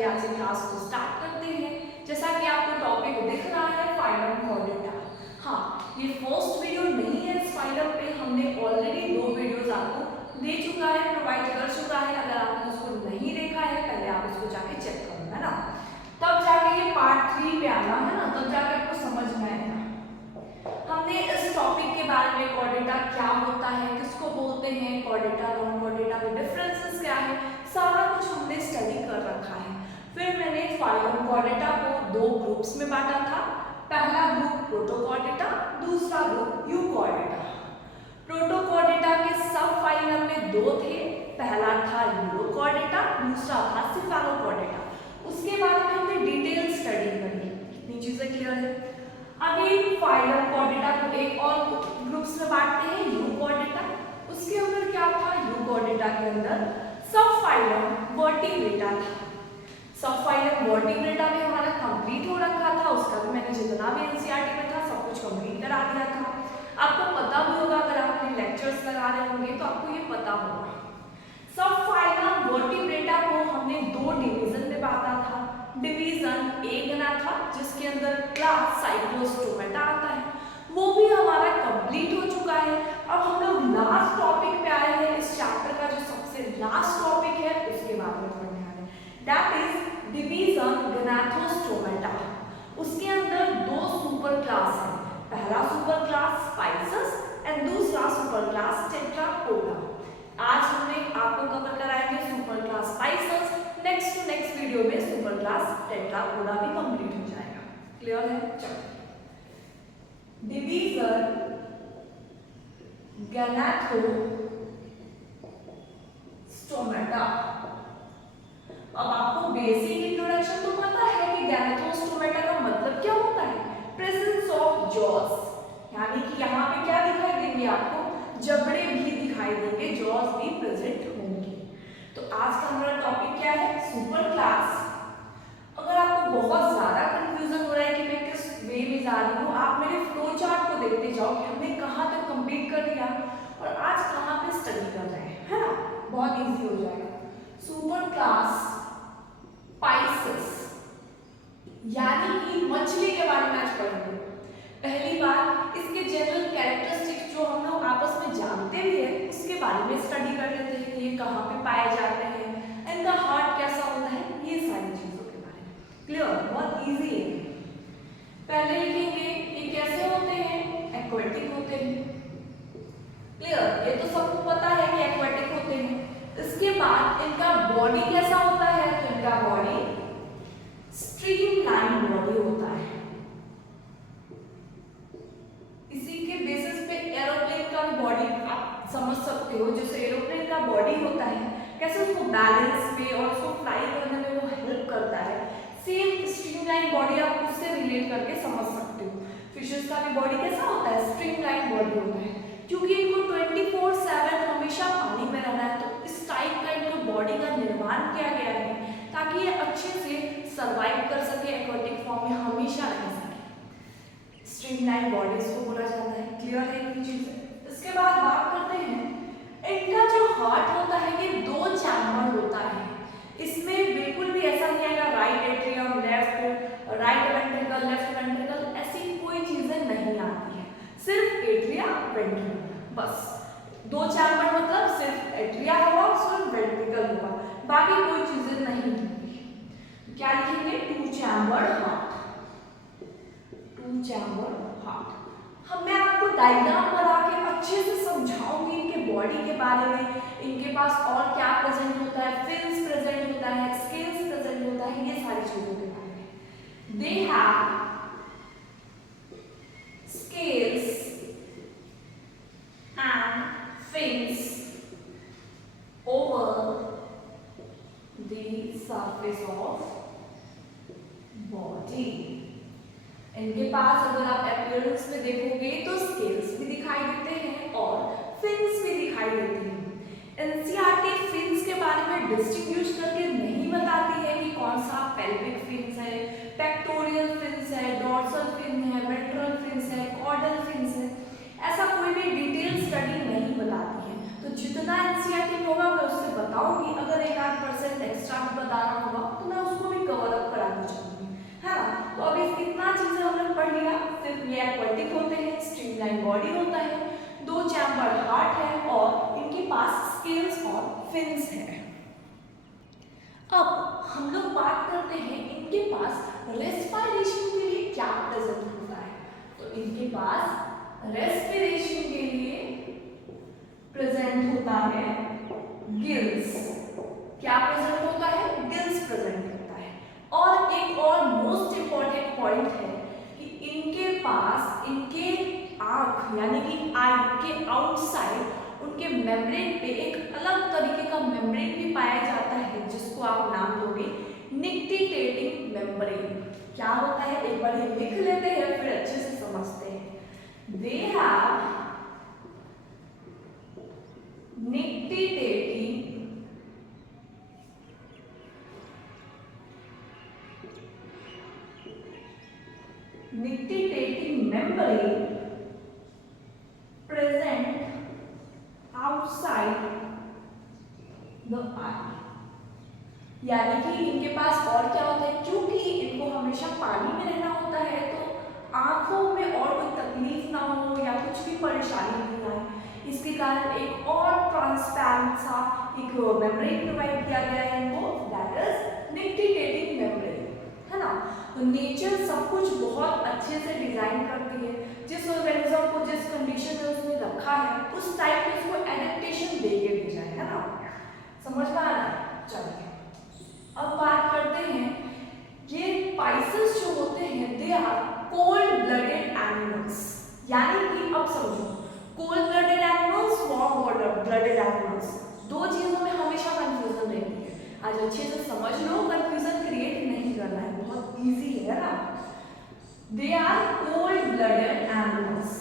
चलिए आज से क्लास को स्टार्ट करते हैं। जैसा कि आपको टॉपिक दिख रहा है फाइलम कॉर्डेटा। हाँ, ये फर्स्ट वीडियो नहीं है। इस फाइलम पे हमने ऑलरेडी 2 वीडियोस आपको दे चुका है, प्रोवाइड कर चुका है। अगर आपने उसको नहीं देखा है पहले आप इसको जाके चेक करो, है ना, तब जाके ये पार्ट 3 पे आना है ना, तब जाके आपको समझ में आएगा। हमने इस टॉपिक के बारे में कॉर्डेटा क्या होता है, किसको बोलते हैं, कॉर्डेटा नॉन कॉर्डेटा में डिफरेंसेस क्या है, सारा कुछ हमने स्टडी कर रखा है। फिर मैंने फाइलम कॉर्डेटा को 2 ग्रुप्स में बांटा था। पहला ग्रुप प्रोटोकॉर्डेटा, दूसरा ग्रुप यूकॉर्डेटा। प्रोटोकॉर्डेटा के सब फाइलम में 2 थे। पहला था यूरोकॉर्डेटा, दूसरा था सिफेलोकॉर्डेटा। उसके बाद में हमने डिटेल स्टडी करी। कितनी चीजें क्लियर है। अभी फाइलम कॉर्डेटा को एक और ग्रुप्स में बांटते हैं, यूकॉर्डेटा। उसके अंदर क्या था, यूकॉर्डेटा के अंदर सब फाइलम वर्टिब्रेटा था। सब फाइलम वर्टिब्रेटा में हमारा कंप्लीट हो रखा था। उसका भी मैंने जितना भी एनसीईआरटी में था सब कुछ कंप्लीट करा दिया था। आपको पता भी होगा, अगर आपने लेक्चर्स लगा रहे होंगे तो आपको ये पता होगा। सब फाइलम वर्टिब्रेटा को हमने 2 डिवीजन में बांटा था। डिवीजन ए बना था जिसके अंदर क्लास साइक्लोस्टोमेटा आता है, वो भी हमारा कंप्लीट हो चुका है। अब हम लोग लास्ट टॉपिक पे आए हैं। इस चैप्टर का जो सबसे लास्ट टॉपिक है उसके बारे में पढ़ने आ रहे हैं, दैट इज डिवीजन गनाथोस्टोमेटा। उसके अंदर 2 सुपर क्लास है। पहला सुपर क्लास स्पाइसस एंड दूसरा सुपर क्लास टेट्रापोडा। आज हमने आपको कवर कराएंगे super class spices. Next video में सुपर क्लास टेट्रापोडा भी कंप्लीट हो जाएगा। क्लियर है। चलो, डिवीजन गैनाथोस्टोमेटा। अब आपको बेसिक इंट्रोडक्शन तो पता है कि गैनाथोस्टोमेटा का मतलब क्या होता है, प्रेजेंस ऑफ जॉस, यानी कि यहाँ पे क्या दिखाई देंगे आपको, जबड़े भी दिखाई देंगे, जॉस भी प्रेजेंट होंगे। तो आज का हमारा टॉपिक क्या है, सुपर क्लास। अगर आपको बहुत ज्यादा कंफ्यूजन हो रहा है कि मैं किस वे में जा रही हूँ, आप मेरे फ्लो चार्ट को देखते जाओ कि हमने कहाँ तक कंप्लीट कर लिया और आज कहाँ पे स्टडी कर रहे हैं, है ना, बहुत इजी हो जाएगा। सुपर क्लास स्पाइसस यानी कि मछली के बारे में आज पढ़ेंगे। पहली बार इसके जनरल कैरेक्टरिस्टिक्स जो हम लोग आपस में जानते भी हैं उसके बारे में स्टडी कर लेते हैं कि ये कहाँ पे पाए जाते हैं, इनका हार्ट कैसा होता है, ये सारी चीजों के बारे में। क्लियर, बहुत इजी है। पहले लिखेंगे ये कैसे होते हैं, एक्वेटिक होते हैं। क्लियर, ये तो सबको पता है कि एक्वेटिक होते हैं। इसके बाद इनका बॉडी कैसा होता है, तो इनका बॉडी स्ट्रीमलाइन बॉडी होता है। इसी के बेसिस पे एरोप्लेन का बॉडी आप समझ सकते हो। जैसे एरोप्लेन का बॉडी होता है, कैसे उसको बैलेंस पे और उसको फ्लाई करने में वो हेल्प करता है, सेम स्ट्रीमलाइन बॉडी आप उससे रिलेट करके समझ सकते हो। फिशेस का भी बॉडी कैसा होता है, स्ट्रीमलाइन बॉडी होता है। क्योंकि इनको 24/7 हमेशा पानी में रहना है, तो इस टाइप का इनको बॉडी का निर्माण किया गया है ताकि ये अच्छे से सर्वाइव कर सके, एक्वेटिक फॉर्म में हमेशा रह सके। स्ट्रीमलाइन बॉडीज को बोला जाता है। क्लियर है ये चीजें। इसके बाद बात करते हैं इनका जो हार्ट होता है ये 2 चैम्बर होता है। इसमें बिल्कुल भी ऐसा नहीं आएगा right atrium, right ventricle, left ventricle, ऐसी कोई चीजें नहीं आती है। सिर्फ एट्रिया, वेंट्रिकल, बस 2 चैम्बर मतलब सिर्फ एट्रिया हुआ, सिर्फ वेंट्रिकल हुआ, बाकी कोई चीजें नहीं होती। क्या लिखेंगे, 2 चैम्बर हार्ट, 2 चैम्बर हार्ट। मैं आपको डायग्राम बना के अच्छे से समझाऊंगी इनके बॉडी के बारे में, इनके पास और क्या प्रेजेंट होता है, फिन्स प्रेजेंट होता है, स्केल्स प्रेजेंट होता है, ये सारी चीजों के बारे में। They have scales and fins over the surface of body. इनके पास अगर आप अपीयरेंस में देखोगे तो स्केल्स भी दिखाई देते हैं और फिन्स भी दिखाई देते हैं। एनसीईआरटी फिन्स के बारे में डिस्टिंग्विश करके नहीं बताती है कि कौन सा पेल्विक फिन्स है, पेक्टोरियल फिन्स है, डॉर्सल फिन है, वेंट्रल फिन्स है, कॉर्डल फिन्स है, ऐसा कोई भी डिटेल स्टडी नहीं बताती है। तो जितना एनसीईआरटी होगा मैं उससे बताऊंगी। अगर 1-8% एक्स्ट्रा भी बताना होगा तो मैं उसको भी ये एक्वाटिक होते हैं, स्ट्रीमलाइन बॉडी होता है, 2 चैम्बर हार्ट है और इनके पास स्केल्स और फिन्स है। अब हम लोग बात करते हैं इनके पास रेस्पिरेशन के लिए क्या प्रेजेंट होता है। तो इनके पास रेस्पिरेशन के लिए प्रेजेंट होता है गिल्स। क्या प्रेजेंट होता है? गिल्स प्रेजेंट होता है। और एक और मोस्ट इंपॉर्टेंट पॉइंट है कि इनके पास इनके आंख यानी कि आई के आउटसाइड उनके मेम्ब्रेन पे एक अलग तरीके का मेम्ब्रेन भी पाया जाता है जिसको आप नाम दोगे निक्टिटेटिंग मेम्ब्रेन। क्या होता है एक बार ये लिख लेते हैं फिर अच्छे से समझते हैं। They have nictitating membrane present outside the eye। यानी कि इनके पास और क्या होता है, क्योंकि इनको हमेशा पानी में रहना होता है तो आंखों में और कोई तकलीफ ना हो या कुछ भी परेशानी नहीं आए, इसके कारण एक और ट्रांसपेरेंट सा एक मेम्ब्रेन प्रोवाइड किया गया है इनको, दैट इज निक्टिटेटिंग मेम्ब्रेन, है ना। तो नेचर सब कुछ बहुत अच्छे से डिजाइन करती है, जिस ऑर्गेनिज्म को जिस कंडीशन में उसने रखा है उस टाइप के उसको एडेप्टेशन दे के भेजा है ना। समझ में आ रहा है? चलिए अब बात करते हैं, ये पाइसेस जो होते हैं they are cold blooded animals. यानी कि अब समझो, cold blooded animals, warm blooded animals, दो चीजों में हमेशा कंफ्यूजन रहती है। आज अच्छे से समझ लो, कंफ्यूजन क्रिएट नहीं करना है, बहुत इजी है ना। They are cold blooded animals.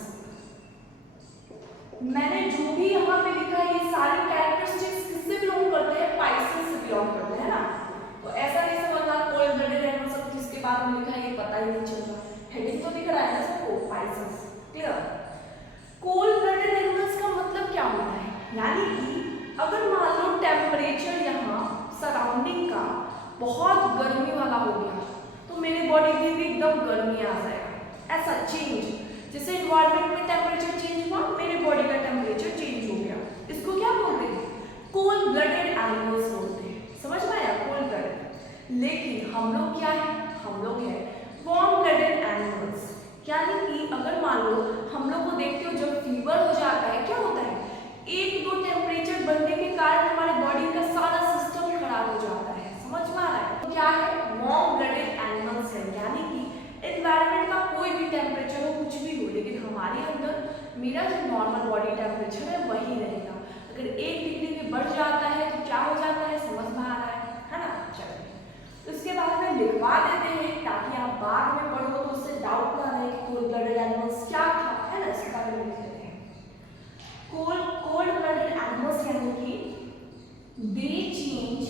मैंने जो भी यहाँ पे लिखा है ये सारे कैरेक्टरिस्टिक्स किससे बिलोंग करते हैं? पाइसेस से बिलोंग करते हैं ना। तो ऐसा नहीं समझना कोल्ड ब्लडेड एनिमल्स सब किसके बारे में लिखा है ये पता ही नहीं चल रहा। हेडिंग तो दिख रहा है ना सबको, Pisces, clear. Cold blooded animals का मतलब क्या होता है? यानी कि अगर मान लो टेम्परेचर यहाँ सराउंडिंग का बहुत गर्मी वाला हो गया तो मेरे बॉडी में भी एकदम गर्मी आ जाएगा। ऐसा चेंज, जैसे एनवायरनमेंट में टेम्परेचर चेंज हुआ, मेरे बॉडी का टेम्परेचर चेंज हो गया, इसको क्या बोलते हैं? कोल्ड ब्लडेड एनिमल्स बोलते हैं। समझ में आया? Cold blooded. लेकिन हम लोग क्या है? हम लोग है वार्म ब्लडेड एनिमल्स। यानी कि अगर मान लो हम लोग को देखते हो जब फीवर हो जाता है क्या होता है? 1-2 टेम्परेचर बढ़ने के कारण हमारे बॉडी का सारा सिस्टम खराब हो जाता है। समझ में आ रहा है? तो क्या है? वार्म ब्लडेड एनिमल्स है। यानी कि एनवायरनमेंट का कोई भी टेम्परेचर हो, कुछ भी हो, लेकिन हमारे अंदर मेरा जो नॉर्मल बॉडी टेम्परेचर है वही रहेगा। अगर 1 डिग्री भी बढ़ जाता है तो क्या हो जाता है? समझ में आ रहा है ना। चलिए तो इसके बारे में लिखवा देते हैं ताकि आप बाद में पढ़ो तो उससे डाउट ना रहे कि कोल्ड ब्लडेड एनिमल्स क्या था, है ना। इसके बारे में लिख देते हैं। कोल्ड ब्लडेड एनिमल्स यानी कि दे change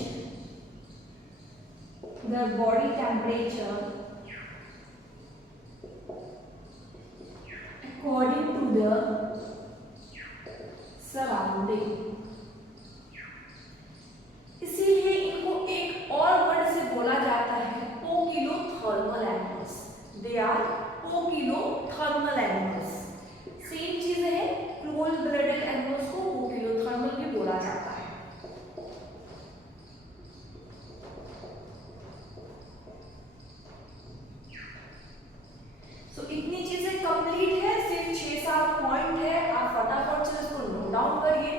their body temperature according to the surrounding। इसीलिए इनको एक और वर्ड से बोला जाता है poikilothermal animals. They are poikilothermal animals. Same चीज है, कोल्ड ब्लडेड एनिमल्स को पोकिलोथर्मल भी बोला जाता है। इतनी चीजें कंप्लीट है, सिर्फ 6-7 पॉइंट है, आप फटाफट से इसको नोट डाउन करिए।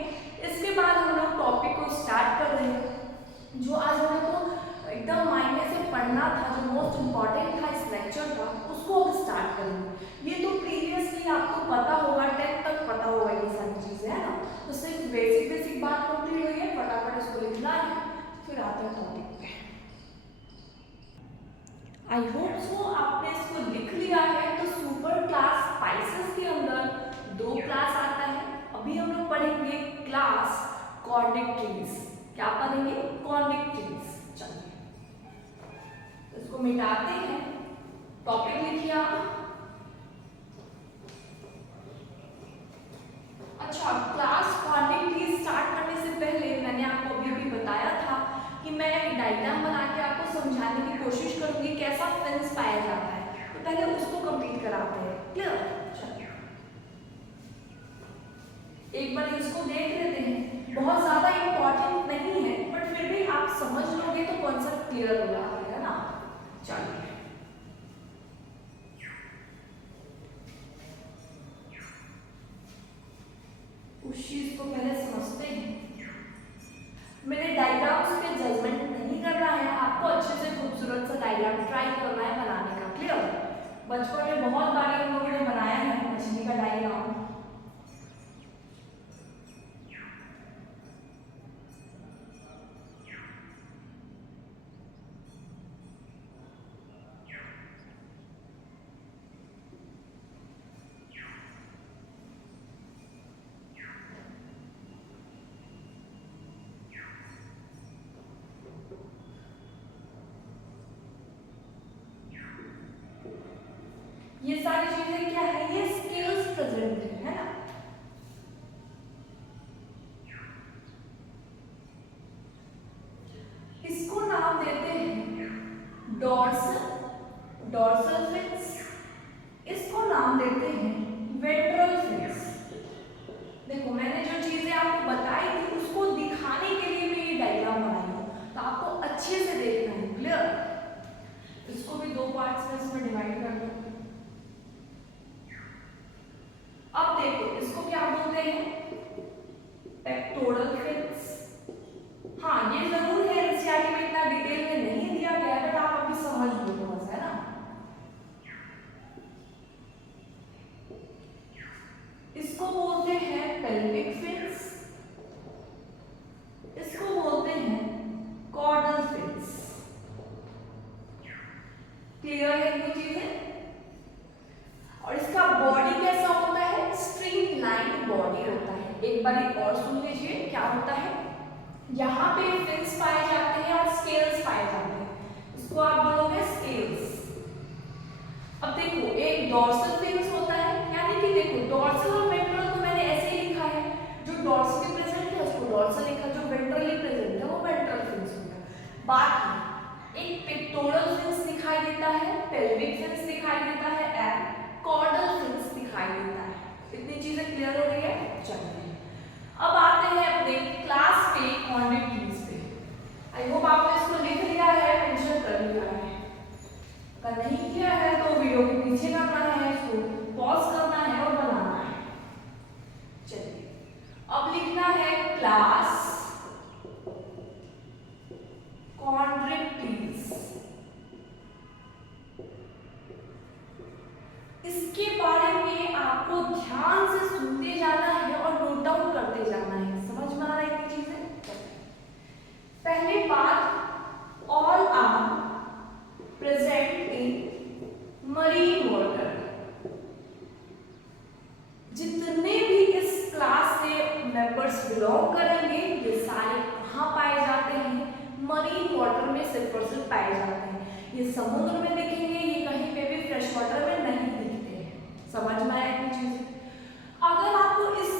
इसके बाद हम लोग टॉपिक को स्टार्ट कर रहे हैं। जो आज हमें को एकदम मायने से पढ़ना था, जो मोस्ट इम्पॉर्टेंट था इस लेक्चर का, उसको अब स्टार्ट करेंगे। ये तो प्रीवियसली आपको पता होगा, 10th तक पता होगा ये सारी चीजें, है ना। तो सिर्फ बेसिक बात कंप्लीट हुई है, फटाफट इसको लिखना है, फिर आते हैं टॉपिक पे। आई होप सो आपने इसको लिख लिया है। तो सुपर क्लास स्पाइसेस के अंदर 2 क्लास आता है। अभी हम लोग पढ़ेंगे क्लास कॉर्डिक ट्रीज। क्या पढ़ेंगे? कॉर्डिक ट्रीज। चलिए इसको मिटाते हैं, टॉपिक लिखिए आप। अच्छा, क्लास कॉर्डिक ट्रीज स्टार्ट करने से पहले मैंने आपको अभी बताया था कि मैं एक डायग्राम बना के आपको समझाने की कोशिश करूंगी कैसा फिन्स पाया जाता है। तो पहले उसको कंप्लीट रिपीट कराते हैं। क्लियर? चलिए एक बार इसको देख लेते हैं, बहुत ज्यादा इंपॉर्टेंट नहीं है बट फिर भी आप समझ लोगे तो कॉन्सेप्ट क्लियर हो जाता है ना। चलिए उस चीज को पहले समझते हैं। मेरे डायग्राम्स पे जजमेंट नहीं करना है, आपको अच्छे से खूबसूरत सा डायग्राम ट्राई करना है बनाने का। क्लियर? बचपन में बहुत बार हम लोगों ने बनाया है मछली का डायग्राम। ये सारी चीजें क्या है, ये स्किल्स प्रेजेंट है ना। इसको नाम देते हैं डॉर्सल फिन्स, इसको नाम देते हैं वेंट्रल फिन्स। देखो मैंने जो चीजें आपको बताई थी उसको दिखाने के लिए मैं ये डायग्राम बनाई हूँ, तो आपको अच्छे से देखना है। क्लियर? इसको भी दो पार्ट्स में इसमें डिवाइड कर दो। अब देखो इसको क्या बोलते हैं, पेक्टोरल फिन्स। हाँ ये जरूर है, एनसीईआरटी में इतना डिटेल में नहीं दिया गया है बट आप अभी समझ लो थोड़ा सा, है ना। इसको बोलते हैं पेल्विक फिन्स, इसको बोलते हैं कॉर्डल फिन्स। क्लियर है ये चीजें? और इसका बॉडी कैसा होता है, स्ट्रीमलाइन बॉडी होता है। एक बार और सुन लीजिए क्या होता है, यहाँ पे फिन्स पाए जाते हैं और स्केल्स पाए जाते हैं, इसको आप बोलोगे स्केल्स। अब देखो एक डॉर्सल फिन्स होता है, यानी कि देखो डॉर्सल और वेंट्रल तो मैंने ऐसे ही लिखा है, जो डॉर्सली प्रेजेंट है उसको डॉर्सल लिखा, जो वेंट्रली प्रेजेंट है वो वेंट्रल फिन्स होगा। बाकी एक पेक्टोरल फिन्स दिखाई देता है, पेल्विक फिन्स दिखाई देता है एंड कॉर्डल फिन्स दिखाई देता है। इतनी चीजें क्लियर हो रही है? चलिए अब आते हैं अपने क्लास के क्वांटिटीज पे। आई होप आपने इसको लिख लिया है, मेंशन कर लिया है। अगर नहीं किया है तो वीडियो को पीछे करना है, इसको पॉज करना है और बनाना है। चलिए अब लिखना है क्लास क्वांटिटीज। इसके बारे में आपको ध्यान से सुनते जाना है और नोट डाउन करते जाना है। समझ में आ रहा है ये चीजें? पहली बात, all are present in marine water. जितने भी इस क्लास से मेंबर्स बिलोंग करेंगे ये सारे कहाँ पाए जाते हैं, मरीन वाटर में सिर्फ और सिर्फ पाए जाते हैं। ये समुद्र में दिखेंगे, ये कहीं पे भी फ्रेश वाटर में नहीं दिखते हैं। समझ में आया ये चीज? अगर आपको इस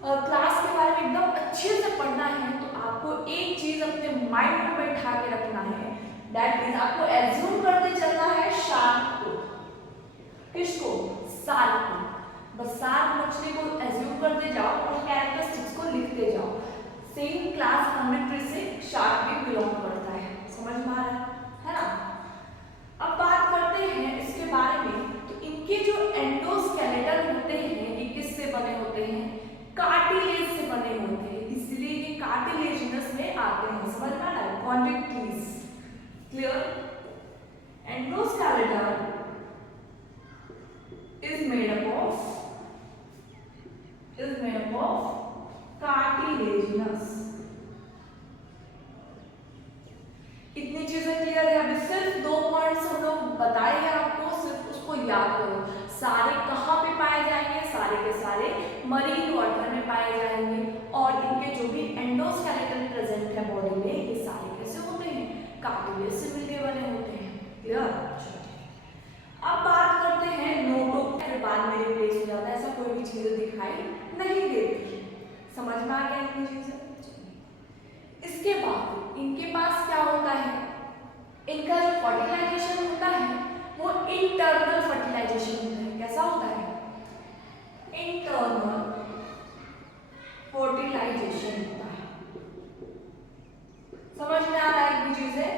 क्लास के बारे में एकदम अच्छे से पढ़ना है तो आपको एक चीज अपने माइंड में बैठा के रखना है, दैट मीन्स आपको एज्यूम करते चलना है शार्क को। किसको? शार्क को। बस शार्क मछली को एज्यूम करते जाओ और कैरेक्टरिस्टिक्स को लिखते जाओ। सेम क्लास 103 से शार्क भी बिलोंग करता है। समझ में आ रहा है ना? अब बात करते हैं इसके बारे में, तो इनके जो एंडोस्केलेटन होते हैं ये किससे बने होते हैं, कार्टिलेज से बने होते हैं, इसलिए ये कार्टिलेजिनस में आते हैं। समझ में आ रहा है? Quantities clear? Endoskeleton is made up of cartilaginous। इतनी चीजें क्लियर है? अभी सिर्फ दो पॉइंट्स हम लोग बताए हैं आपको, सिर्फ उसको याद करो। सारे कहाँ पे पाए जाएंगे, सारे के सारे मरीन वाटर में पाए जाएंगे और इनके जो भी एंडोस्केलेटन प्रेजेंट है बॉडी में ये सारे कैसे होते हैं, कार्टिलेज से मिलके बने होते हैं। क्लियर? अब बात करते हैं नोटों, फिर बाद में रिप्लेस हो जाता है, ऐसा कोई भी चीज दिखाई नहीं देती। समझ में आ गया इतनी चीजें? इसके बाद इनके पास क्या होता है, इनका जो फर्टिलाइजेशन होता है वो इंटरनल फर्टिलाइजेशन होता है। इंटरनल फर्टिलाइजेशन होता है। समझ में आ रहा है ये चीजें?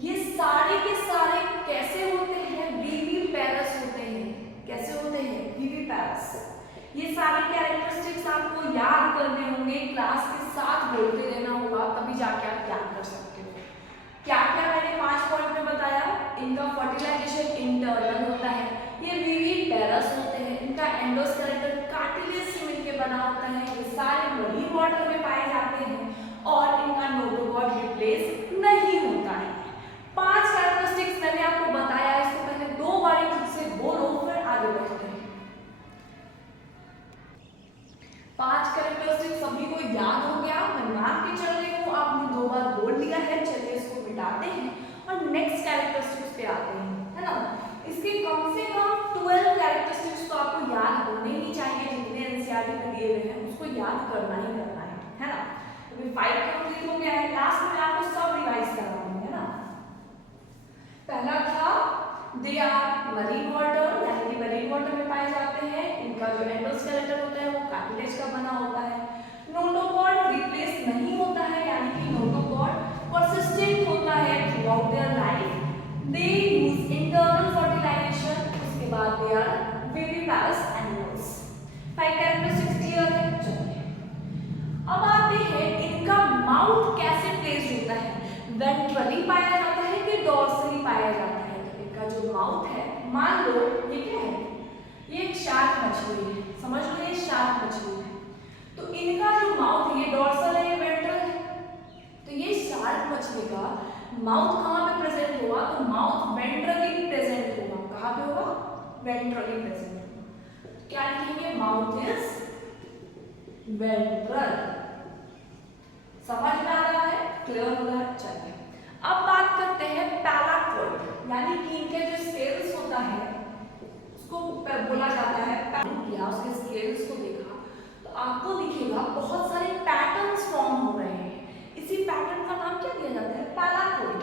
ये सारे के सारे कैसे होते हैं? विविपेरस होते हैं। कैसे होते हैं? विविपेरस। ये सारे कैरेक्टरिस्टिक्स आपको याद करने होंगे, क्लास के साथ बोलते रहना होगा, तभी जाके आप याद कर सकते हो। क्या क्या मैंने 5 पॉइंट में बताया? इनका फर्टिलाइजेशन इंटरनल होता है, ये विविपेरस होते हैं, इनका एंडोस्केलेटन कार्टिलेज से मिलकर बना होता है, ये सारे मरीन वाटर में पाए जाते हैं और इनका नोटोकॉर्ड रिप्लेस नहीं होता है। 5 कैरेक्टरिस्टिक्स मैंने आपको बताया, इसको पहले 2 बार खुद से बोलो, फिर आगे बढ़ते हैं। 5 कैरेक्टरिस्टिक्स सभी को याद हो गया? मैं नाम के चल रही हूँ, आपने 2 बार बोल लिया है। चलिए इसको मिटाते हैं और नेक्स्ट कैरेक्टरिस्टिक्स पे आते हैं, है ना? इसके कम से कम 12 कैरेक्टरिस्टिक्स तो आपको याद होने ही चाहिए, जितने एनसीईआरटी में दिए हुए हैं उसको याद करना ही करना है ना? अभी 5 कंप्लीट हो गया है, लास्ट में आपको सब रिवाइज कराऊंगी, है ना? पहला था दे आर मरीन वाटर, यानी कि मरीन वाटर में पाए जाते हैं, इनका जो एंडोस्केलेटन होता है वो कार्टिलेज का बना होता है, नोटोकॉर्ड रिप्लेस नहीं होता है, यानी कि नोटोकॉर्ड परसिस्टेंट होता है throughout their life, they use internal fertilisation, उसके बाद they are viviparous animals. 5 characteristics clear है? चलिए अब आते हैं इनका माउथ कैसे प्लेस होता है, वेंट्रली पाया जाता है कि डॉर्सली पाया जाता है? तो इनका जो माउथ है, मान लो ये क्या है, ये एक शार्क मछली है, समझ लो ये शार्क मछली है, तो इनका जो माउथ है ये डॉर्सल है, ये वेंट्रल है, तो ये शार्क मछली का माउथ कहाँ पे प्रेजेंट होगा? तो माउथ वेंट्रली प्रेजेंट होगा। कहाँ पे होगा? वेंट्रली प्रेजेंट होगा। क्या लिखेंगे? Mouth is ventral. समझ में आ रहा है? क्लियर हो रहा है? चलिए अब बात करते हैं पैलाकोइड, यानी कि इनके जो स्केल्स होता है उसको बोला जाता है किया, उसके स्केल्स को देखा तो आपको दिखेगा बहुत सारे पैटर्न्स फॉर्म हो रहे हैं, इसी पैटर्न का नाम क्या दिया जाता है? पैलाकोइड।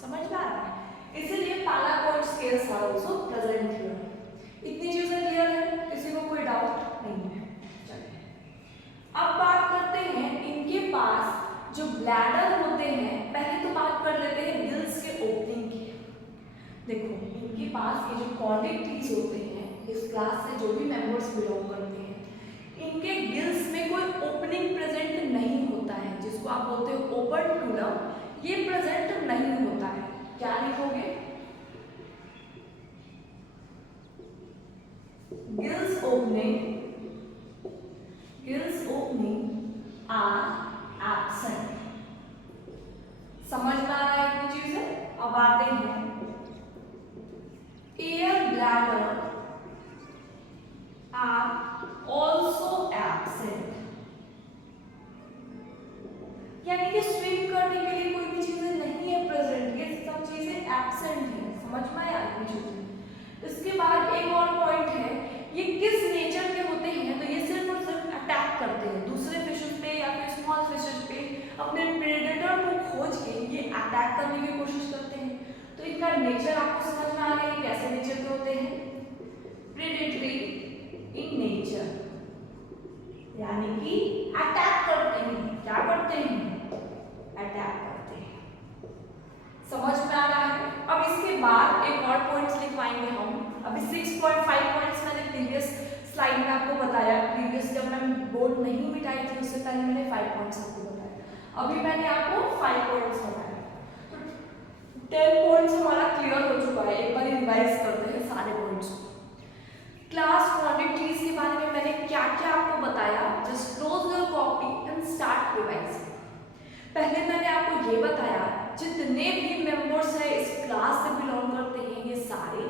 समझ में आ रहा है? इसीलिए placoid scales are also present here. इतनी चीजें क्लियर है? किसी को कोई डाउट नहीं है? चलिए अब बात करते हैं इनके पास जो ब्लैडर होते हैं, पहले तो बात कर लेते हैं गिल्स के ओपनिंग की। देखो इनके पास ये जो कॉन्डिक्टीज होते हैं, इस क्लास से जो भी मेंबर्स बिलोंग करते हैं, इनके गिल्स में कोई ओपनिंग प्रेजेंट नहीं होता है, जिसको आप बोलते हो ओपन टूलम, ये प्रेजेंट नहीं होता है। क्या लिखोगे? Gills opening are absent. समझ में आ रहा है इतनी चीजें? अब आते हैं air bladder are also absent, यानी कि स्विम करने के लिए कोई भी चीजें नहीं है प्रेजेंट, ये सब चीजें एब्सेंट है। समझ में आया इतनी चीजें? इसके बाद एक और पॉइंट है, ये किस नेचर के होते हैं? तो ये सिर्फ और सिर्फ अटैक करते हैं दूसरे फिशेस पे या फिर स्मॉल फिशेस पे, अपने प्रेडेटर को खोज के ये अटैक करने की कोशिश करते हैं। तो इनका नेचर आपको समझ में आ गया है कैसे नेचर के होते हैं? प्रेडेटरी इन नेचर, यानी कि अटैक करते हैं। क्या करते हैं? अटैक करते हैं। समझ में आ रहा है? अब इसके बाद एक और पॉइंट्स लिखवाएंगे हम। अभी 6.5 पॉइंट्स मैंने प्रीवियस स्लाइड में आपको बताया, प्रीवियस जब मैं बोर्ड नहीं मिटाई थी उससे पहले मैंने 5 पॉइंट्स आपको बताया, अभी मैंने आपको 5 पॉइंट्स बताया, तो 10 पॉइंट्स हमारा क्लियर हो चुका है। एक बार रिवाइज करते हैं सारे पॉइंट्स को। क्लास क्वांटिटीज के बारे में मैंने क्या क्या आपको बताया, just close your copy and start revising. पहले मैंने आपको ये बताया जितने भी मेंबर्स हैं इस क्लास से बिलोंग करते हैं, ये सारे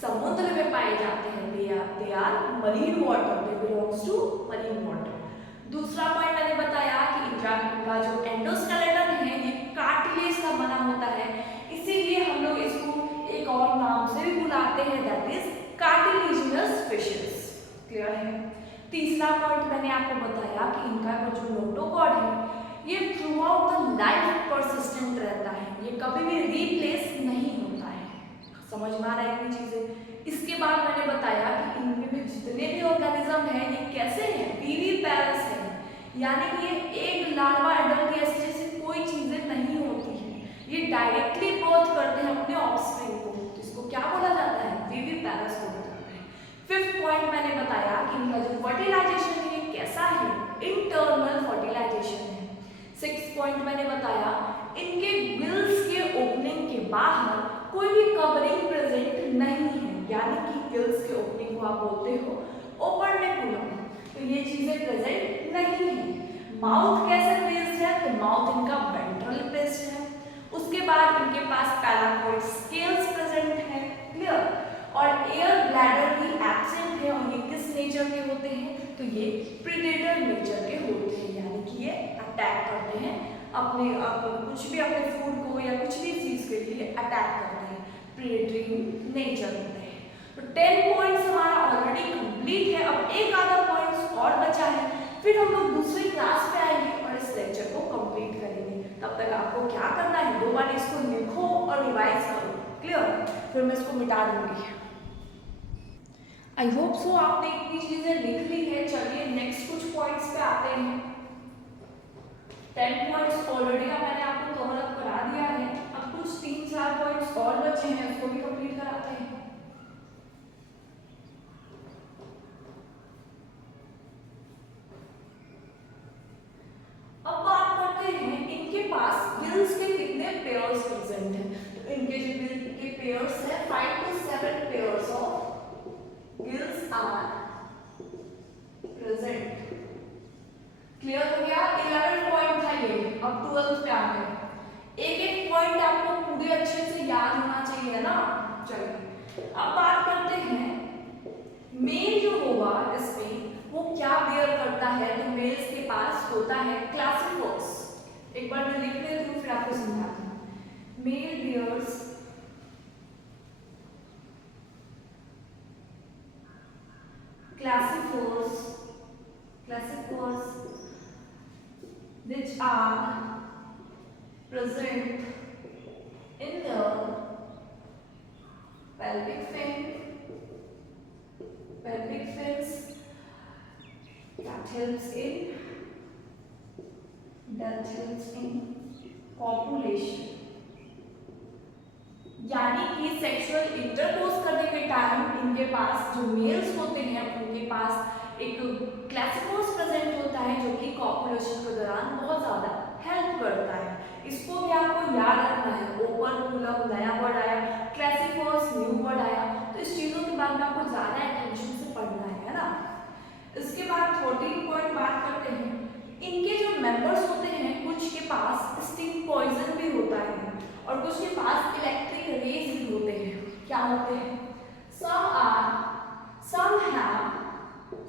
समुद्र में पाए जाते हैं, they are marine water, they belongs to marine water. दूसरा पॉइंट मैंने बताया कि इनका जो एंडोस्केलेटन है ये कार्टिलेज का बना होता है, इसीलिए हम लोग इसको एक और नाम से भी बुलाते हैं, that is cartilaginous fishes. Clear है? तीसरा पॉइंट मैंने आपको बताया कि इनका जो नोटोकॉर्ड है ये through out the life persistent रहता है, ये कभी भी रिप्लेस नहीं होता है। समझ में आ रहा है इतनी चीजें? इसके बाद मैंने बताया कि इनमें भी जितने भी ऑर्गेनिज्म हैं ये कैसे हैं, विविपेरस हैं, यानी कि ये एक लार्वा एडल्ट ऐसे जैसे कोई चीजें नहीं होती हैं, ये डायरेक्टली बर्थ करते हैं अपने ऑफस्प्रिंग को, तो इसको क्या बोला जाता है, विविपेरस बोला जाता है। फिफ्थ पॉइंट मैंने बताया कि इनका जो फर्टिलाइजेशन है ये कैसा है, इंटरनल फर्टिलाइजेशन है। सिक्स्थ पॉइंट मैंने बताया इनके गिल्स के ओपनिंग के बाहर कोई भी कवरिंग प्रेजेंट नहीं है, यानी कि गिल्स के ओपनिंग को आप बोलते हो ओपर्निकुलम, तो ये चीजें प्रेजेंट नहीं है। माउथ कैसे प्लेस्ड है, तो माउथ इनका वेंट्रल प्लेस्ड है। उसके बाद इनके पास पैराकोइड स्केल्स प्रेजेंट है, क्लियर, और एयर ब्लैडर भी एब्सेंट है, और ये किस नेचर के होते हैं, तो ये प्रीडेटर नेचर के होते हैं, यानी कि ये अटैक करते हैं अपने कुछ भी अपने फूड को या कुछ भी चीज के लिए अटैक करते हैं, प्रीडेटरी नेचर होते हैं। तो 10 पॉइंट्स हमारा ऑलरेडी कंप्लीट है, अब एक आधा पॉइंट्स और बचा है, फिर हम लोग दूसरी क्लास पे आएंगे और इस लेक्चर को कंप्लीट करेंगे। तब तक आपको क्या करना है, 2 बार इसको लिखो और रिवाइज करो, क्लियर, फिर मैं इसको मिटा दूंगी। आई होप सो आपने इतनी चीजें लिख ली है। चलिए नेक्स्ट कुछ पॉइंट्स पे आते हैं। 10 पॉइंट्स ऑलरेडी मैंने आपको कवर अप करा दिया है, अब कुछ 3-4 पॉइंट्स और बचे हैं, उसको भी कंप्लीट कराते हैं। अब बात करते हैं इनके पास गिल्स के कितने पेयर्स प्रेजेंट हैं, तो इनके जो गिल के पेयर्स है 5 to 7 pairs of gills are present. Clear हो गया, 11 पॉइंट था ये, अब 12 पे आ गए। एक एक पॉइंट आपको पूरे अच्छे से याद होना चाहिए ना। चलिए अब बात करते हैं मेल जो होगा इसमें वो क्या बेयर करता है, तो मेल्स के पास होता है क्लासिफोर्स। एक बार मैं लिख लेती हूँ फिर आपको समझाती हूँ। Male bears classifers which are present in the pelvic fins that helps in copulation, यानी कि सेक्सुअल इंटरकोर्स करने के टाइम इनके पास जो मेल्स होते हैं उनके पास एक क्लासिफोर्स प्रेजेंट होता है जो कि कॉपुलेशन के दौरान बहुत ज़्यादा हेल्प करता है। इसको भी आपको याद रखना है, ओपर्कुलम नया वर्ड आया, क्लासिफोर्स न्यू वर्ड आया, तो इस चीज़ों के बारे में आपको ज़्यादा अटेंशन से पढ़ना है ना। इसके बाद 14 पॉइंट बात करते हैं, इनके जो मेंबर्स होते हैं कुछ के पास स्टिंग पॉइजन भी होता है और कुछ के पास इलेक्ट्रिक रेज भी होते हैं। क्या होते हैं, some have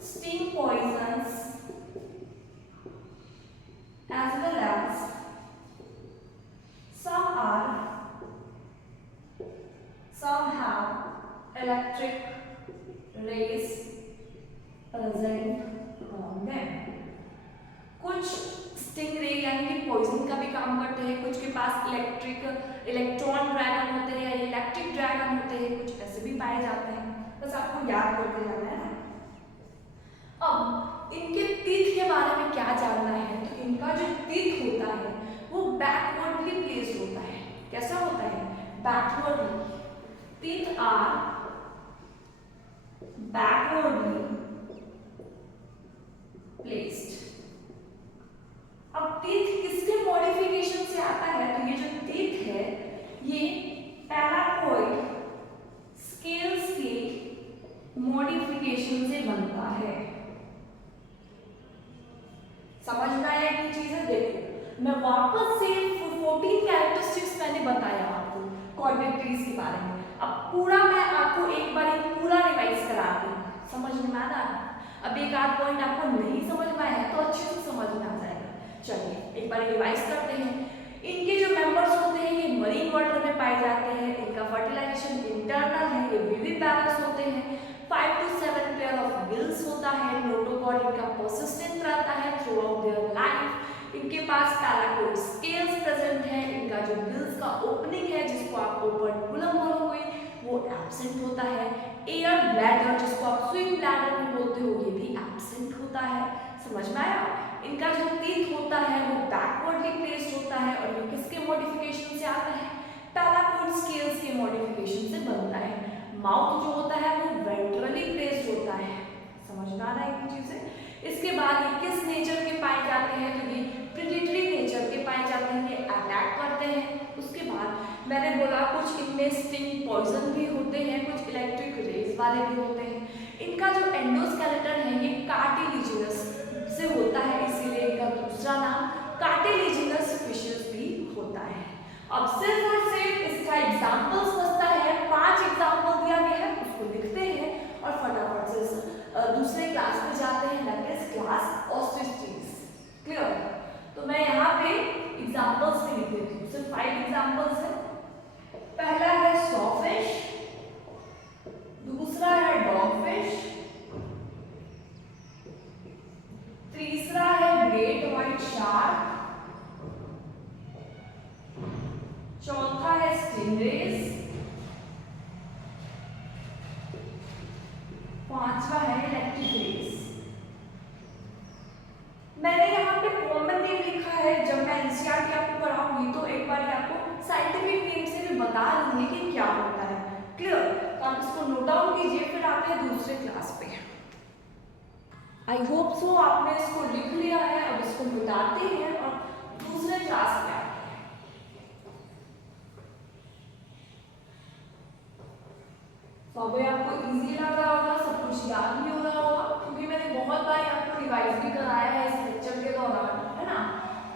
sting poisons as well as some have electric rays present on them। कुछ स्टिंग रे यानी कि पॉइजन का भी काम करते हैं, कुछ के पास इलेक्ट्रॉन ड्रैगन होते हैं या इलेक्ट्रिक ड्रैगन होते हैं, कुछ ऐसे भी पाए जाते हैं, बस आपको याद करते जाना है ना। अब इनके टीथ के बारे में क्या जानना है, तो इनका जो टीथ होता है वो बैकवर्डली प्लेस्ड होता है। कैसा होता है, backwardly, teeth are backwardly placed. अब टीथ किसके मॉडिफिकेशन से आता है, तो ये जो टीथ है ये पैराकोइड स्केल्स के मॉडिफिकेशन से बनता है। समझ में आया ये चीजें? देखो मैं वापस से 14 कैरेक्टरिस्टिक्स मैंने बताया आपको कॉर्डेट ट्रीज के बारे में, अब पूरा मैं आपको एक बार पूरा रिवाइज कराती हूँ, समझ में आ रहा है? अब एक आध पॉइंट आपको नहीं समझ में आया है तो अच्छे से समझ में आ जाएगा। चलिए एक बार रिवाइज करते हैं। इनके जो मेंबर्स होते हैं ये मरीन वाटर में पाए जाते हैं, इनका फर्टिलाइजेशन इंटरनल है, ये विविपेरस होते हैं, 5 to 7 पेयर ऑफ गिल्स होता है, नोटोकॉर्ड इनका परसिस्टेंट रहता है थ्रू आउट देयर लाइफ, इनके पास पैराकोइड स्केल्स प्रेजेंट है, इनका जो गिल्स का ओपनिंग है जिसको आप ओपर्कुलम बोलोगे वो एब्सेंट होता है, एयर ब्लैडर जिसको आप स्विम ब्लैडर में बोलते हो ये भी एब्सेंट होता है। समझ में आया? इनका जो टीथ होता है वो बैकवर्डली प्लेस्ड होता है और ये किसके मॉडिफिकेशन से आता है? पैराकोइड स्केल्स के मॉडिफिकेशन से बनता है। माउथ जो होता है वो वेंट्रली प्लेस्ड होता है। समझ में आ रहा है ये चीजें? इसके बाद ये किस नेचर के पाए जाते हैं? तो ये प्रेडेटरी नेचर के पाए जाते हैं, ये अटैक करते हैं। उसके बाद मैंने बोला कुछ इनमें स्टिंग पॉइजन भी होते हैं, कुछ इलेक्ट्रिक रेज वाले भी होते हैं। इनका जो एंडोस्केलेटन है ये कार्टिलेजिनस से होता है, इसीलिए इनका दूसरा नाम कार्टिलेजिनस फिशेस भी होता है। अब सिर्फ और सिर्फ इसका एग्जांपल्स बचता है, 5 एग्जांपल दिया गया है, उसको लिखते हैं और फटाफट से दूसरे क्लास में जाते हैं, that is class ostriches. Clear? तो मैं यहाँ पे एग्जांपल्स भी लिख देती हूँ, सिर्फ 5 एग्जांपल्स है। पहला है सॉफिश, दूसरा है डॉगफिश, तीसरा है ग्रेट व्हाइट शार्क, चौथा है स्टिंगरेज, पांचवा है इलेक्ट्रिक रेज। मैंने यहाँ पे कॉमन नेम लिखा है, जब मैं एनसीईआरटी आपको पढ़ाऊंगी तो एक बार आपको साइंटिफिक नेम से भी बता दूंगी कि क्या होता है। क्लियर? तो आप इसको नोट डाउन कीजिए, फिर आते हैं दूसरे क्लास पे। आई होप सो आपने इसको लिख लिया है। अब इसको मिटाते हैं और दूसरे क्लास में आते हैं। तो अभी आपको इजी लग रहा होगा, सब कुछ याद भी हो रहा होगा, क्योंकि मैंने बहुत बार आपको रिवाइज भी कराया है इस लेक्चर के दौरान, है ना?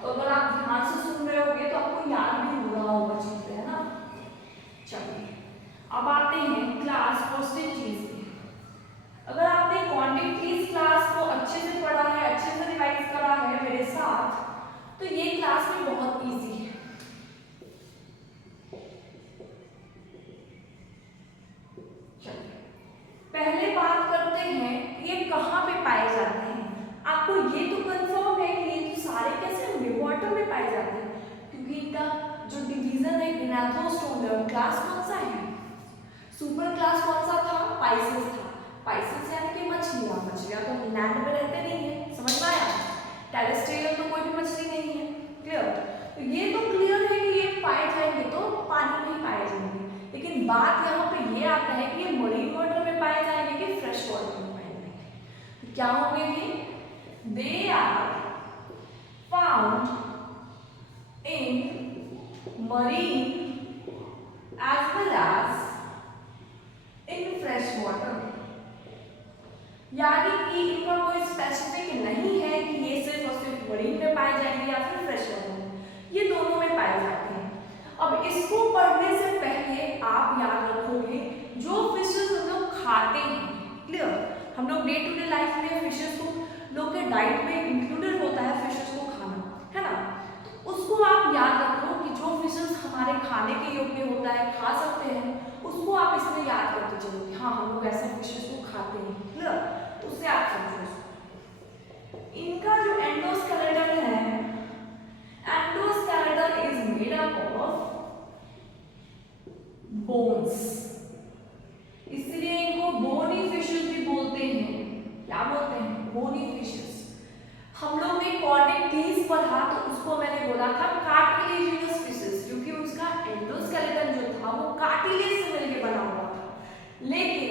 तो अगर आप ध्यान से सुन रहे होगे तो आपको याद भी हो रहा होगा चीजें, है ना? चलिए अब आते हैं क्लास क्वेश्चन पे। अगर आपने क्वांटिटीज क्लास को अच्छे से पढ़ा है, अच्छे से रिवाइज करा है मेरे साथ, तो ये क्लास भी बहुत इजी है। पहले बात करते हैं ये कहाँ पे पाए जाते हैं। आपको ये तो कंफर्म है कि ये तो सारे कैसे होंगे? वाटर में पाए जाते हैं, क्योंकि इनका जो डिवीजन है ग्नाथोस्टोम, क्लास कौन सा है? सुपर क्लास कौन सा था? पाइसेस था। पाइसेस यानी कि मछलियां। मछलियां तो लैंड में रहते नहीं है, समझ में आया? टेरेस्ट्रियल तो कोई भी मछली नहीं है। क्लियर? तो ये तो क्लियर है कि ये पाए जाएंगे तो पानी में पाए जाएंगे, लेकिन बात यहाँ पे ये आता है कि ये मरीन वाटर में पाए जाएंगे कि फ्रेश वाटर में पाए जाएंगे। तो क्या होंगे ये? They are found in marine as well as in fresh water. यानी कि इनका कोई स्पेसिफिक नहीं है कि ये सिर्फ और सिर्फ मरीन में पाए जाएंगे या फिर फ्रेश वाटर में, ये दोनों में पाए जाते हैं। अब इसको पढ़ने से पहले आप याद रखोगे जो फिशेस हम लोग खाते हैं। क्लियर? हम लोग डे टू डे लाइफ में फिशेस को लोग के डाइट में इंक्लूडेड होता है फिशेस को खाना, है ना? तो उसको आप याद रखो कि जो फिशेस हमारे खाने के योग्य होता है, खा सकते हैं, उसको आप इसमें याद करते चलो कि हाँ हम लोग ऐसे फिशेस को खाते हैं। क्लियर? उससे आप समझो इनका जो एंडोस्केलेटन है, endoskeleton is made up of bones, इसलिए इनको बोनी फिशेस भी बोलते हैं। क्या बोलते हैं? Bony fishes. हम लोग ने कॉर्निक पढ़ा तो उसको मैंने बोला था कार्टिलेजिनस फिशेस, क्योंकि उसका एंडोस्केलेटन जो था वो कार्टिलेज से मिलकर बना हुआ था, लेकिन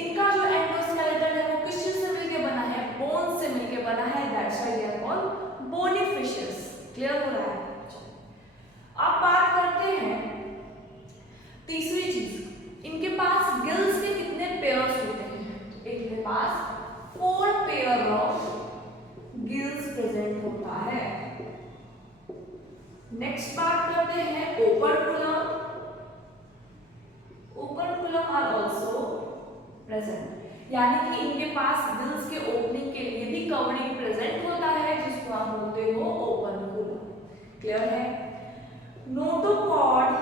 इनका जो एंडोस्केलेटन है वो किस चीज से मिलकर बना है? बोन से मिलकर बना है, that's why they are called bony fishes. Clear हो रहा है? अब बात करते हैं तीसरी चीज, इनके पास गिल्स के कितने पेयर्स होते हैं? इनके पास 4 पेयर ऑफ गिल्स प्रेजेंट होता है। नेक्स्ट बात करते हैं ओपर्कुलम। ओपर्कुलम आर आल्सो प्रेजेंट, यानी कि इनके पास गिल्स के ओपनिंग के लिए भी कवरिंग प्रेजेंट होता है, जिसको आप बोलते हो ओपर्कुलम। क्लियर है? नोटोकॉर्ड,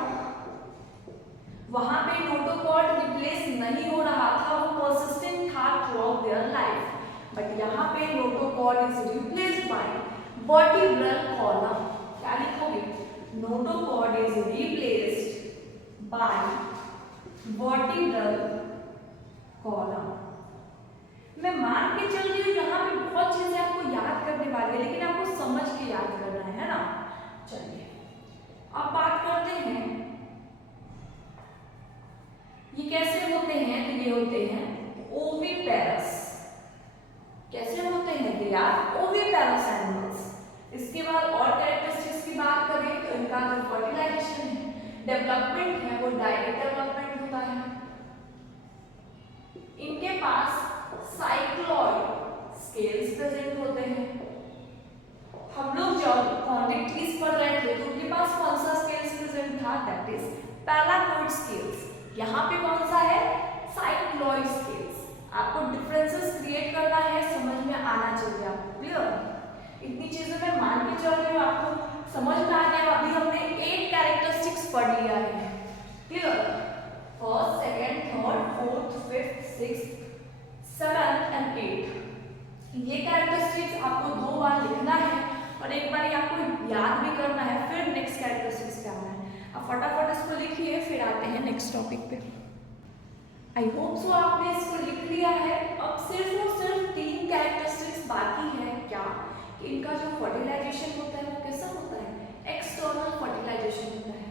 वहां पे नोटोकॉर्ड रिप्लेस नहीं हो रहा था, वो परसिस्टेंट था through out their life, but यहाँ पे notochord is replaced by vertebral column. क्या लिखोगे? Notochord is replaced by vertebral column. मैं मान के चल रही हूँ यहाँ पे बहुत चीजें आपको याद करने वाली है, लेकिन आपको समझ के याद करना है ना। चलिए अब बात करते हैं ये कैसे होते हैं। तो ये होते हैं ओविपेरस। कैसे होते हैं? They are oviparous animals. इसके बाद और कैरेक्टरिस्टिक्स की बात करें तो इनका जो फर्टिलाइजेशन है, डेवलपमेंट है, वो डायरेक्ट डेवलपमेंट होता है। इनके पास साइक्लॉइड स्केल्स प्रेजेंट होते हैं। हम लोग जब कॉन्टिक ट्रीज पढ़ रहे थे तो उनके पास कौन सा स्केल्स प्रेजेंट था? That is placoid scales. यहाँ पे कौन सा है? Cycloid scales. आपको डिफरेंसेस क्रिएट करना है, समझ में आना चाहिए आपको। क्लियर? इतनी चीजें मैं मान के चल रही हूँ, आपको समझ में आ गया। अभी हमने 8 कैरेक्टरिस्टिक्स पढ़ लिया है। Clear? First, second, third, fourth, fifth, sixth, 7 and 8 ये कैरेक्टरिस्टिक्स आपको 2 बार लिखना है और एक बार आपको याद भी करना है, फिर नेक्स्ट कैरेक्टरिस्टिक्स पे आना है। अब फटाफट इसको लिखिए, फिर आते हैं नेक्स्ट टॉपिक पे। आई होप सो आपने इसको लिख लिया है। अब सिर्फ और सिर्फ 3 कैरेक्टरिस्टिक्स बाकी है। क्या? कि इनका जो फर्टिलाइजेशन होता है वो कैसा होता है? एक्सटर्नल फर्टिलाइजेशन होता है।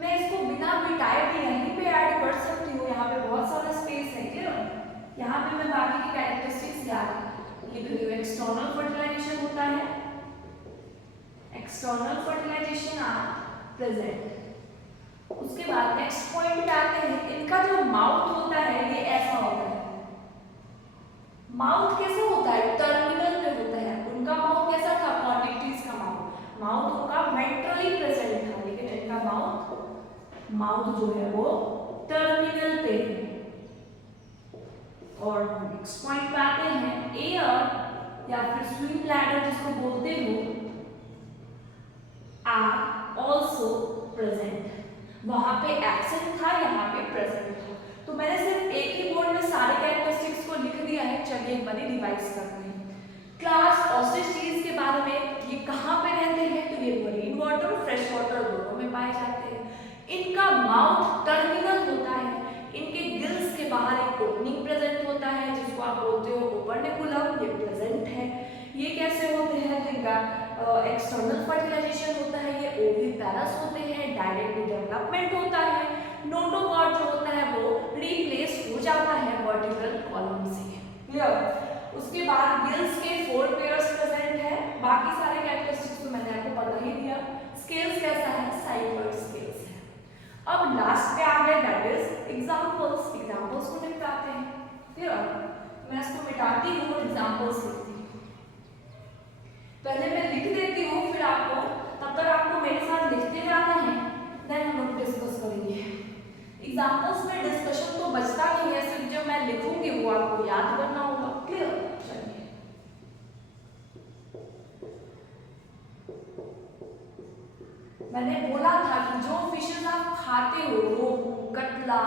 मैं इसको बिना मिटाए भी यहीं पे ऐड कर सकती हूँ, यहाँ पे बहुत सारा स्पेस है। क्लियर? यहाँ पे मैं बाकी की कैरेक्टरिस्टिक्स याद लिख रही हूँ। एक्सटर्नल फर्टिलाइजेशन होता है, एक्सटर्नल फर्टिलाइजेशन आर प्रेजेंट। उसके बाद नेक्स्ट पॉइंट पे आते हैं। इनका जो माउथ होता है ये ऐसा होता है। माउथ कैसे होता है? टर्मिनल पे होता है। उनका माउथ कैसा था? कॉन्टिक ट्रीज का माउथ उनका वेंट्रली प्रेजेंट था, लेकिन इनका माउथ जो है वो टर्मिनल पे है। और नेक्स्ट पॉइंट पे आते हैं। एयर या फिर स्विम ब्लैडर जिसको बोलते हो आर ऑल्सो प्रेजेंट। वहां पे एब्सेंट था, यहाँ पे प्रेजेंट था। तो मैंने सिर्फ एक ही बोर्ड में सारे कैरेक्टरिस्टिक्स को लिख दिया है। चलिए एक बार रिवाइज करते हैं। क्लास ऑस्ट्रिचीज के बारे में, ये कहाँ पे रहते हैं? तो ये मरीन वाटर, फ्रेश वाटर दोनों में पाए जाते हैं। इनका माउथ टर्मिनल होता है। इनके गिल्स के बाहर एक ओपनिंग प्रेजेंट होता है जिसको आप बोलते हो ओपर्निकुलम, ये प्रेजेंट है। ये कैसे होते हैं? जिनका एक्सटर्नल फर्टिलाइजेशन होता है, ये ओविपेरस होते हैं। डायरेक्ट डेवलपमेंट होता है। नोटोकॉट जो होता है वो रिप्लेस हो जाता है वर्टिकल कॉलम से। क्लियर? उसके बाद गिल्स के 4 पेयर्स प्रेजेंट है। बाकी सारे कैरेक्टरिस्टिक्स तो मैंने आपको बता ही दिया। स्केल्स कैसा है? साइक्लॉइड स्केल्स है। अब लास्ट पे आ गए दैट इज एग्जांपल्स। एग्जांपल्स को निपटाते हैं। क्लियर? मैं इसको मिटाती हूँ और एग्जांपल्स लिखती हूँ। पहले मैं लिख देती हूँ, फिर आपको तब तक आपको मेरे साथ लिखते जाना है, देन हम लोग डिस्कस करेंगे। एग्जांपल्स में डिस्कशन तो बचता नहीं है, सिर्फ जो मैं लिखूंगी वो आपको याद करना होगा। क्लियर? चलिए मैंने बोला था कि जो फिशेस आप खाते हो, रोहू, कटला,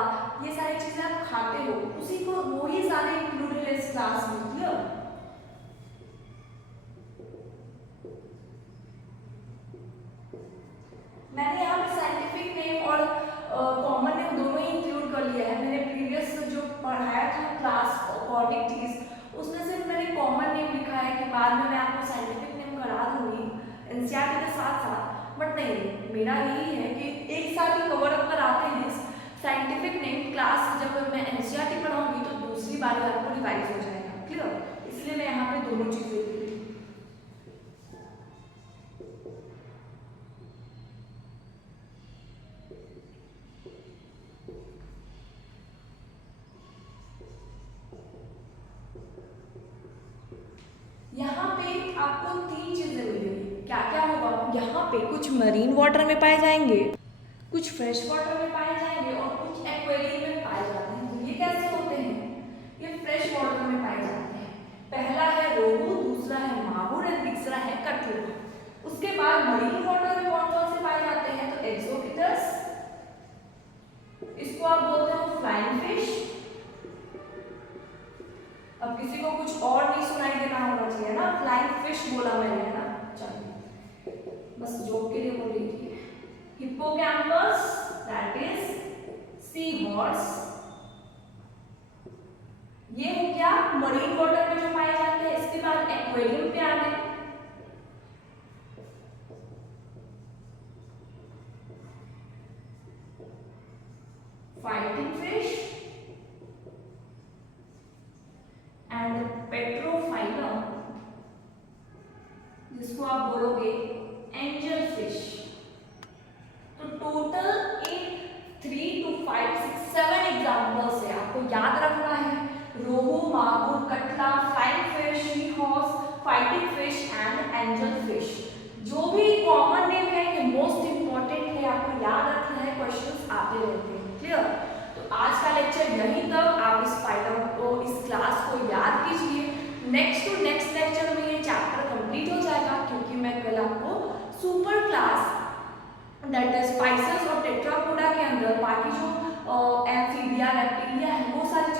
ये सारी चीजें आप खाते हो, उसी को वो ही सारे इंक्लूडेड है इस क्लास में। क्लियर? मैंने यहाँ पे साइंटिफिक नेम और कॉमन नेम दोनों ही इंक्लूड कर लिया है। मैंने प्रीवियस जो पढ़ाया था क्लास अकॉर्डिंग चीज, उसमें सिर्फ मैंने कॉमन नेम लिखा है कि बाद में मैं आपको साइंटिफिक नेम करा दूंगी एनसीईआरटी के साथ साथ। बट नहीं, मेरा यही है कि एक साथ ही कवर अप कराते हैं साइंटिफिक नेम। क्लास जब मैं एनसीईआरटी पढ़ाऊंगी तो दूसरी बार आपको रिवाइज हो जाएगा। क्लियर? इसलिए मैं यहाँ पे दोनों चीजें लिखी। यहाँ पे आपको 3 चीजें मिलेंगी। क्या क्या होगा? यहाँ पे कुछ मरीन वाटर में पाए जाएंगे, कुछ फ्रेश वाटर में पाए जाएंगे और कुछ एक्वेरियम में पाए जाते हैं। तो ये कैसे होते हैं? ये फ्रेश वाटर में पाए जाते हैं। पहला है रोहू, दूसरा है मागुर और तीसरा है कटला। उसके बाद मरीन वाटर में कौन कौन से पाए जाते हैं? तो एक्सोपिटस, इसको आप बोलते हो फ्लाइंग फिश। अब किसी को कुछ और नहीं सुनाई देना होना चाहिए ना, फ्लाइंग फिश बोला मैंने, है ना। चलिए बस जोक के लिए बोल रही थी। Hippocampus that is sea horse, ये हो गया मरीन एक्वेरियम पे आ गए। फाइटिंग फिश एंड पेट्रोफाइलम, जिसको आप बोलोगे एंजल फिश। तो टोटल इन 3 to 5 6 7 एग्जाम्पल्स है, आपको याद रखना है। Rohu, magur, catla, flying fish, sea horse, fighting fish and angel fish. जो भी कॉमन नेम है ये मोस्ट इंपॉर्टेंट है, आपको याद रखना है, क्वेश्चंस आते रहते हैं। क्लियर? तो आज का लेक्चर यहीं तक। आप इस फाइलम को, इस क्लास को याद कीजिए। नेक्स्ट लेक्चर में ये चैप्टर कंप्लीट हो जाएगा, क्योंकि मैं कल आपको super class that is spices और टेट्रापोडा के अंदर बाकी जो एम्फीबिया, रेप्टिलिया है वो सारी